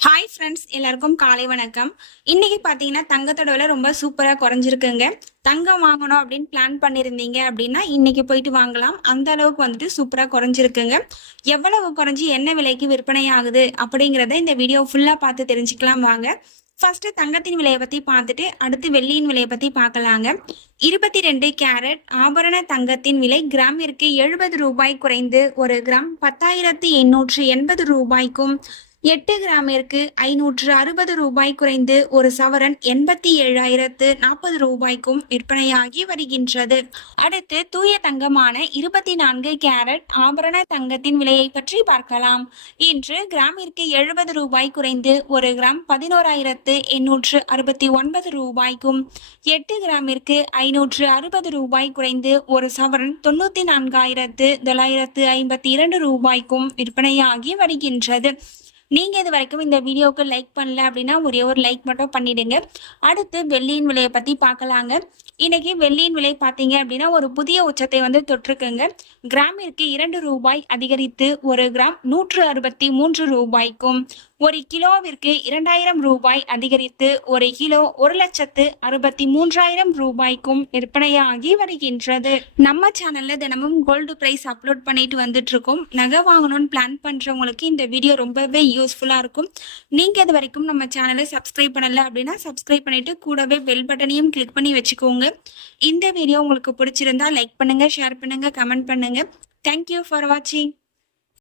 Hi friends, எல்லாருக்கும் காலை வணக்கம். இன்னைக்கு பார்த்தீங்கன்னா தங்கத்தோட விலை ரொம்ப சூப்பராக குறைஞ்சிருக்குங்க. தங்கம் வாங்கணும் அப்படின்னு பிளான் பண்ணியிருந்தீங்க அப்படின்னா இன்னைக்கு போயிட்டு வாங்கலாம். அந்த அளவுக்கு வந்துட்டு சூப்பராக குறைஞ்சிருக்குங்க. எவ்வளவு குறைஞ்சி என்ன விலைக்கு விற்பனை ஆகுது அப்படிங்கிறத இந்த வீடியோ ஃபுல்லாக பார்த்து தெரிஞ்சுக்கலாம் வாங்க. ஃபர்ஸ்ட் தங்கத்தின் விலையை பற்றி பார்த்துட்டு அடுத்து வெள்ளியின் விலையை பற்றி பார்க்கலாங்க. 22 கேரட் ஆபரண தங்கத்தின் விலை கிராமிற்கு 70 ரூபாய் குறைந்து ஒரு கிராம் 10,880 ரூபாய்க்கும், 8 கிராமிற்கு 560 ரூபாய் குறைந்து ஒரு சவரன் 87,040 ரூபாய்க்கும் விற்பனையாகி வருகின்றது. அடுத்து தூய தங்கமான 24 கேரட் ஆபரண தங்கத்தின் விலையை பற்றி பார்க்கலாம். இன்று கிராமிற்கு 70 ரூபாய் குறைந்து ஒரு கிராம் 11,869 ரூபாய்க்கும், 8 கிராமிற்கு 560 ரூபாய் குறைந்து ஒரு சவரன் 94,952 ரூபாய்க்கும் விற்பனையாகி வருகின்றது. நீங்க இது வரைக்கும் இந்த வீடியோவுக்கு லைக் பண்ணல அப்படின்னா ஒரே ஒரு லைக் மட்டும் பண்ணிடுங்க. அடுத்து வெள்ளியின் விலையை பத்தி பார்க்கலாங்க. இன்னைக்கு வெள்ளியின் விலை பார்த்தீங்க அப்படின்னா ஒரு புதிய உச்சத்தை தொற்றுக்குங்க. கிராமிற்கு 2 ரூபாய் அதிகரித்து ஒரு கிராம் 163 ரூபாய்க்கும், ஒரு கிலோவிற்கு 2000 ரூபாய் அதிகரித்து ஒரு கிலோ 1,63,000 ரூபாய்க்கும் விற்பனையாகி வருகின்றது. நம்ம சேனல்ல தினமும் கோல்டு பிரைஸ் அப்லோட் பண்ணிட்டு வந்துட்டு இருக்கோம். நகை வாங்கணும்னு பிளான் பண்றவங்களுக்கு இந்த வீடியோ ரொம்பவே யூஸ்ஃபுல்லா இருக்கும். நீங்க இது வரைக்கும் நம்ம சேனலை சப்ஸ்கிரைப் பண்ணல அப்படின்னா சப்ஸ்கிரைப் பண்ணிட்டு கூடவே பெல் பட்டனையும் கிளிக் பண்ணி வச்சுக்கோங்க. இந்த வீடியோ உங்களுக்கு பிடிச்சிருந்தா லைக் பண்ணுங்க, ஷேர் பண்ணுங்க, கமெண்ட் பண்ணுங்க. தேங்க்யூ ஃபார் வாட்சிங்.